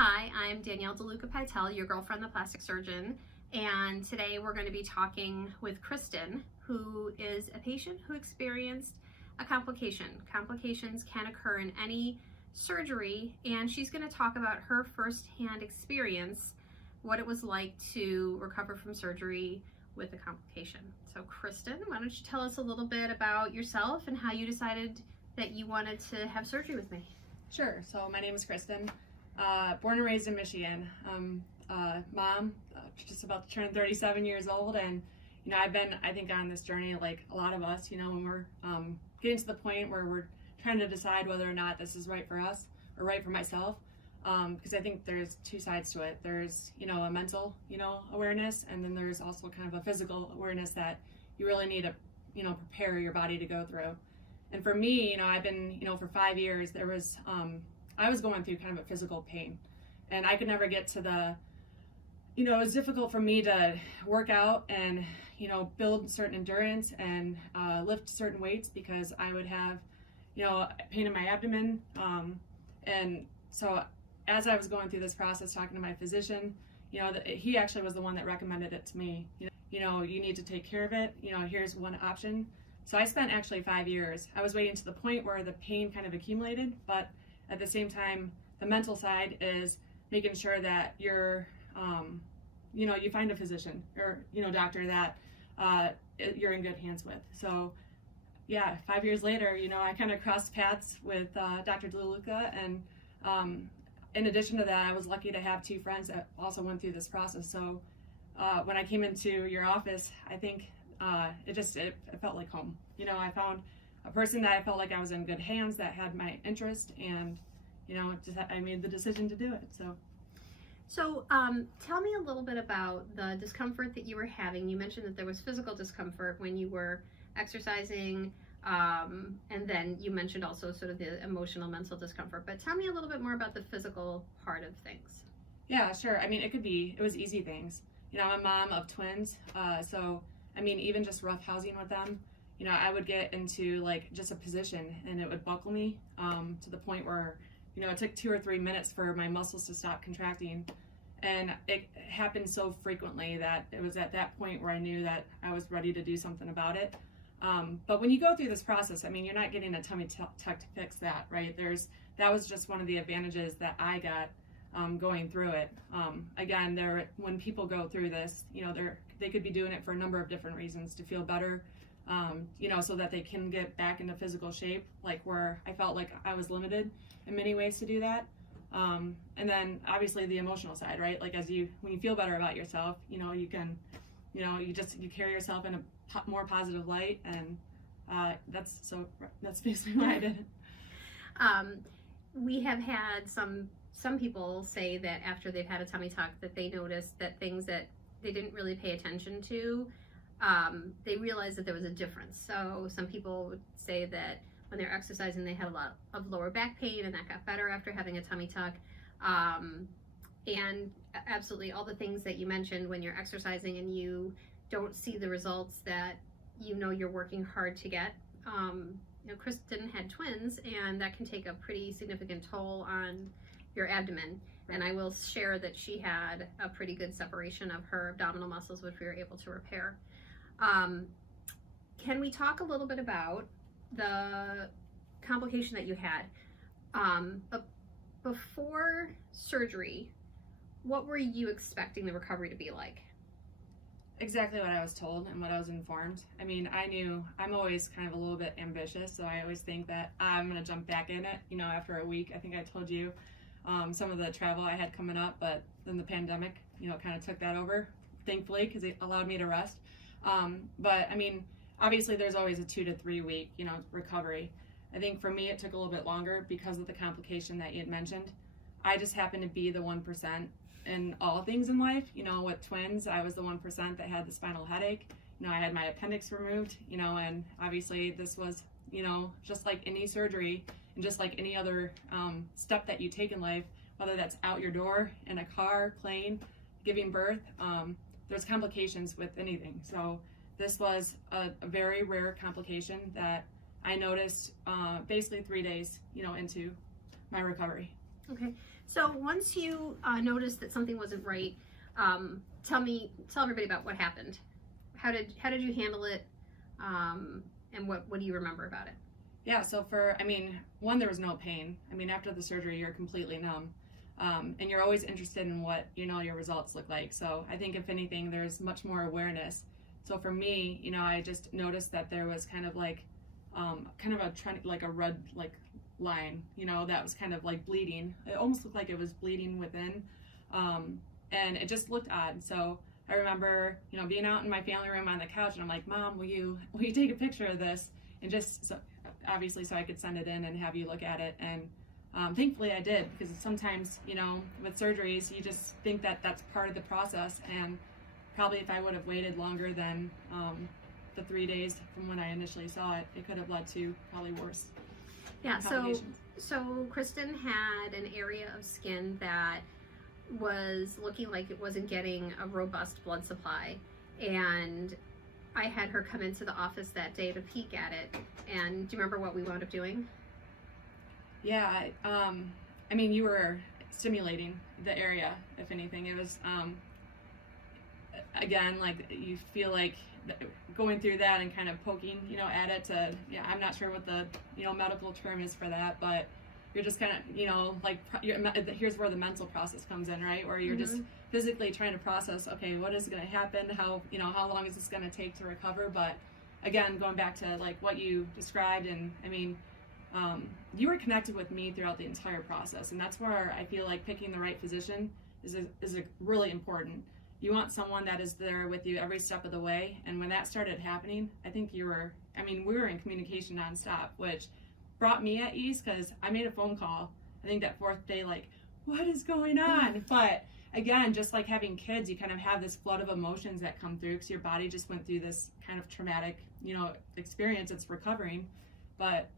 Hi, I'm Danielle DeLuca-Pytell, your girlfriend, the plastic surgeon, and today we're going to be talking with Kristen, who is a patient who experienced a complication. Complications can occur in any surgery, and she's going to talk about her firsthand experience, what it was like to recover from surgery with a complication. So Kristen, why don't you tell us a little bit about yourself and how you decided that you wanted to have surgery with me? Sure. So my name is Kristen. Born and raised in Michigan. Mom, just about to turn 37 years old, and I've been, I think, on this journey like a lot of us. When we're getting to the point where we're trying to decide whether or not this is right for us or right for myself, because I think there's two sides to it. There's a mental awareness, and then there's also kind of a physical awareness that you really need to prepare your body to go through. And for me, I've been for 5 years there was I was going through kind of a physical pain, and I could never get to the, it was difficult for me to work out and, build certain endurance and lift certain weights because I would have, pain in my abdomen. And so as I was going through this process, talking to my physician, he actually was the one that recommended it to me. You need to take care of it. Here's one option. So I spent actually 5 years. I was waiting to the point where the pain kind of accumulated, but at the same time, the mental side is making sure that you're, you find a physician or, doctor that you're in good hands with. So yeah, 5 years later, I kind of crossed paths with Dr. DeLuca, and in addition to that, I was lucky to have two friends that also went through this process. So when I came into your office, I think it felt like home. I found a person that I felt like I was in good hands, that had my interest, and I made the decision to do it. So tell me a little bit about the discomfort that you were having. You mentioned that there was physical discomfort when you were exercising, and then you mentioned also sort of the emotional, mental discomfort. But tell me a little bit more about the physical part of things. Yeah, sure. I mean, it was easy things. I'm a mom of twins, so even just rough housing with them, I would get into like just a position and it would buckle me to the point where, it took 2 or 3 minutes for my muscles to stop contracting. And it happened so frequently that it was at that point where I knew that I was ready to do something about it. But when you go through this process, you're not getting a tummy tuck to fix that, right? That was just one of the advantages that I got going through it. Again, when people go through this, they could be doing it for a number of different reasons: to feel better, so that they can get back into physical shape, like where I felt like I was limited in many ways to do that. And then obviously the emotional side, right? Like when you feel better about yourself, you can, you carry yourself in a more positive light, and that's basically why I did it. We have had some people say that after they've had a tummy tuck that they noticed that things that they didn't really pay attention to, they realized that there was a difference. So some people would say that when they're exercising, they had a lot of lower back pain, and that got better after having a tummy tuck. And absolutely all the things that you mentioned, when you're exercising and you don't see the results that you're working hard to get. Kristen had twins, and that can take a pretty significant toll on your abdomen. And I will share that she had a pretty good separation of her abdominal muscles, which we were able to repair. Can we talk a little bit about the complication that you had? Before surgery, what were you expecting the recovery to be like? Exactly what I was told and what I was informed. I knew I'm always kind of a little bit ambitious, so I always think that I'm going to jump back in it, after a week. I think I told you some of the travel I had coming up, but then the pandemic, kind of took that over, thankfully, because it allowed me to rest. But obviously there's always a 2 to 3 week, recovery. I think for me, it took a little bit longer because of the complication that you had mentioned. I just happened to be the 1% in all things in life. With twins, I was the 1% that had the spinal headache. I had my appendix removed, and obviously this was, just like any surgery and just like any other step that you take in life, whether that's out your door, in a car, plane, giving birth, there's complications with anything. So this was a very rare complication that I noticed basically 3 days, into my recovery. Okay. So once you noticed that something wasn't right, tell everybody about what happened. How did you handle it, and what do you remember about it? Yeah, so one, there was no pain. After the surgery, you're completely numb. And you're always interested in what, your results look like. So I think if anything, there's much more awareness. So for me, I just noticed that there was kind of like, kind of a trend, like a red, line, that was kind of like bleeding. It almost looked like it was bleeding within. And it just looked odd. So I remember, being out in my family room on the couch, and I'm like, Mom, will you take a picture of this? And just so I could send it in and have you look at it. And thankfully I did, because sometimes, with surgeries, you just think that that's part of the process. And probably if I would have waited longer than the 3 days from when I initially saw it, it could have led to probably worse. Yeah, so Kristen had an area of skin that was looking like it wasn't getting a robust blood supply, and I had her come into the office that day to peek at it. And do you remember what we wound up doing? Yeah, you were stimulating the area, if anything. It was, again, like you feel like going through that and kind of poking, at it to, I'm not sure what the, medical term is for that, but you're just kind of, here's where the mental process comes in, right? Where you're just physically trying to process, okay, what is going to happen? How long is this going to take to recover? But again, going back to like what you described, and you were connected with me throughout the entire process. And that's where I feel like picking the right physician is really important. You want someone that is there with you every step of the way. And when that started happening, I think we were in communication nonstop, which brought me at ease, because I made a phone call, I think that 4th day, like, what is going on? But again, just like having kids, you kind of have this flood of emotions that come through, because your body just went through this kind of traumatic, experience. It's recovering. But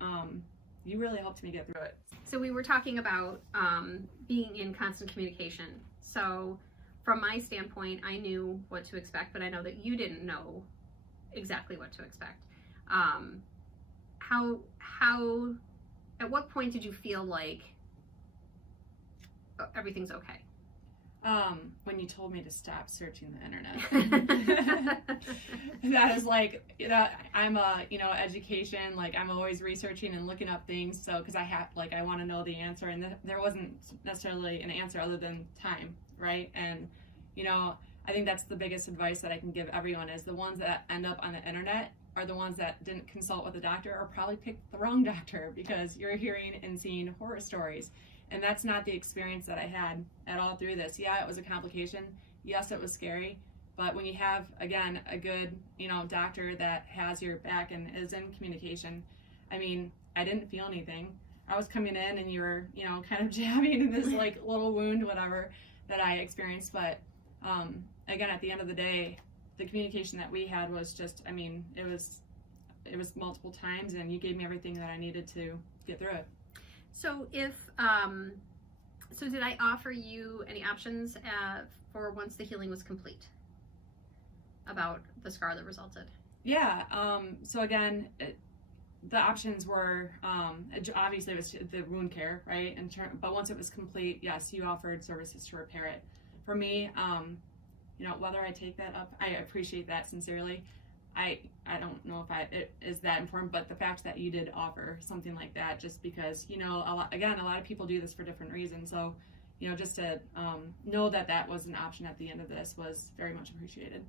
you really helped me get through it. So we were talking about being in constant communication. So from my standpoint, I knew what to expect, but I know that you didn't know exactly what to expect. At what point did you feel like everything's okay? When you told me to stop searching the internet. That is like, that I'm education, like I'm always researching and looking up things. So, cause I want to know the answer, and there wasn't necessarily an answer other than time. Right. And, I think that's the biggest advice that I can give everyone, is the ones that end up on the internet are the ones that didn't consult with a doctor, or probably picked the wrong doctor, because you're hearing and seeing horror stories. And that's not the experience that I had at all through this. Yeah, it was a complication. Yes, it was scary. But when you have, again, a good, doctor that has your back and is in communication, I didn't feel anything. I was coming in and you were, kind of jabbing in this like little wound, whatever, that I experienced. But again, at the end of the day, the communication that we had was just, it was multiple times, and you gave me everything that I needed to get through it. So so did I offer you any options for once the healing was complete about the scar that resulted? Yeah. So again, the options were, obviously it was the wound care, right? But once it was complete, yes, you offered services to repair it. For me, whether I take that up, I appreciate that sincerely. I don't know if it is that important, but the fact that you did offer something like that, just because, a lot of people do this for different reasons. So, just to know that that was an option at the end of this was very much appreciated.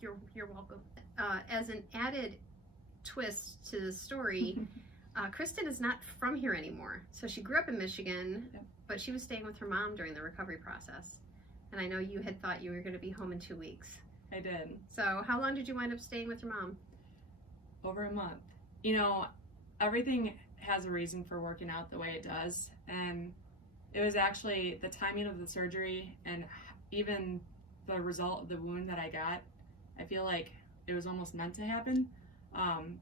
You're welcome. As an added twist to the story, Kristen is not from here anymore. So she grew up in Michigan, yep, but she was staying with her mom during the recovery process. And I know you had thought you were going to be home in 2 weeks. I did. So how long did you wind up staying with your mom? Over a month. Everything has a reason for working out the way it does. And it was actually the timing of the surgery and even the result of the wound that I got. I feel like it was almost meant to happen,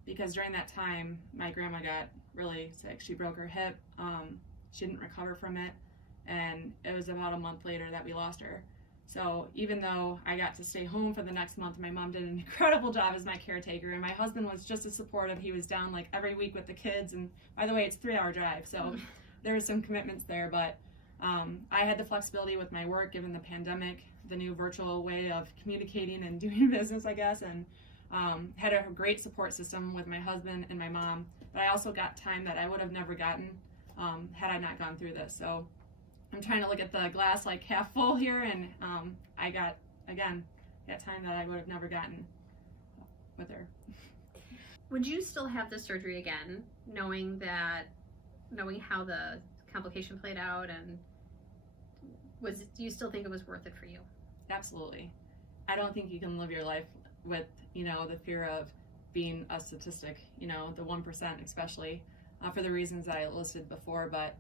because during that time, my grandma got really sick. She broke her hip. She didn't recover from it. And it was about a month later that we lost her. So even though I got to stay home for the next month, my mom did an incredible job as my caretaker, and my husband was just as supportive. He was down like every week with the kids, and by the way, it's a 3-hour drive. So there were some commitments there, but I had the flexibility with my work given the pandemic, the new virtual way of communicating and doing business, I guess, and had a great support system with my husband and my mom. But I also got time that I would have never gotten had I not gone through this. So I'm trying to look at the glass like half full here, and I got, again, that time that I would have never gotten with her. Would you still have the surgery again, knowing how the complication played out, and do you still think it was worth it for you? Absolutely. I don't think you can live your life with, the fear of being a statistic, the 1% especially, for the reasons that I listed before. But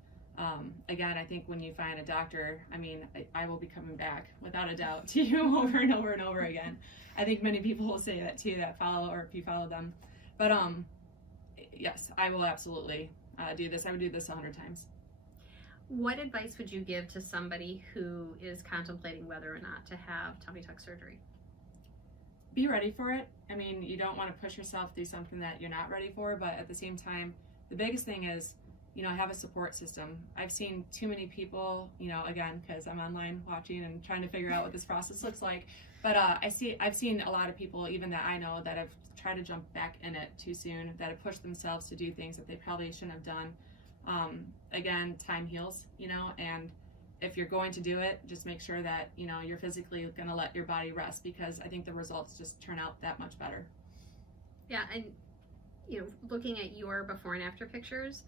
again, I think when you find a doctor, I will be coming back without a doubt to you over and over and over again. I think many people will say that too, that follow, or if you follow them. But yes, I will absolutely do this. I would do this 100 times. What advice would you give to somebody who is contemplating whether or not to have tummy tuck surgery? Be ready for it. You don't want to push yourself through something that you're not ready for, but at the same time, the biggest thing is, have a support system. I've seen too many people, again, because I'm online watching and trying to figure out what this process looks like, but I've seen a lot of people, even that I know, that have tried to jump back in it too soon, that have pushed themselves to do things that they probably shouldn't have done. Again, time heals, and if you're going to do it, just make sure that, you're physically going to let your body rest, because I think the results just turn out that much better. Yeah, and, looking at your before and after pictures,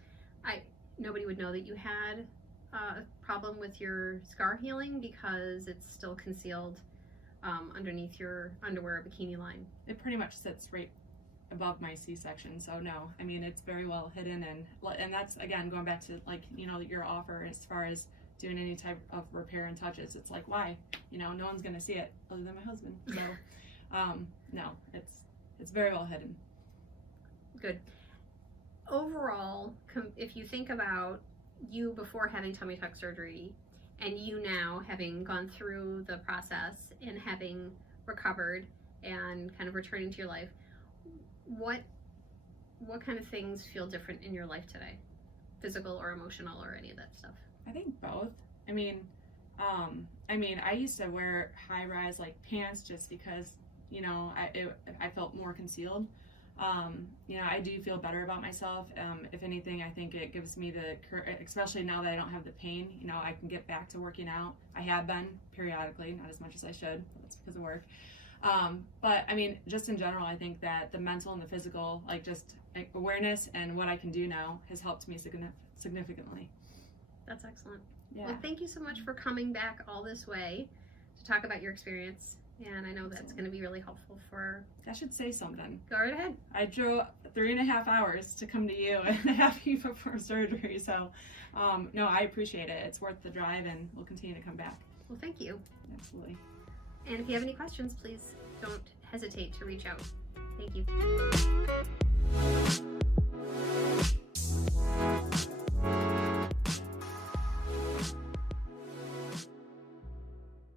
nobody would know that you had a problem with your scar healing because it's still concealed underneath your underwear or bikini line. It pretty much sits right above my C-section, so no, it's very well hidden, and that's, again, going back to your offer as far as doing any type of repair and touches. It's like, why? No one's gonna see it other than my husband. So no, it's very well hidden. Good. Overall, if you think about you before having tummy tuck surgery and you now having gone through the process and having recovered and kind of returning to your life, what kind of things feel different in your life today? Physical or emotional or any of that stuff? I think both. I used to wear high-rise pants just because, I felt more concealed. I do feel better about myself. If anything, I think it gives me especially now that I don't have the pain, I can get back to working out. I have been periodically, not as much as I should, but that's because of work. But just in general, I think that the mental and the physical, just awareness and what I can do now has helped me significantly. That's excellent. Yeah. Well, thank you so much for coming back all this way to talk about your experience. And I know that's going to be really helpful for... I should say something. Go right ahead. I drove 3.5 hours to come to you and have you before surgery. So, no, I appreciate it. It's worth the drive, and we'll continue to come back. Well, thank you. Absolutely. And if you have any questions, please don't hesitate to reach out. Thank you.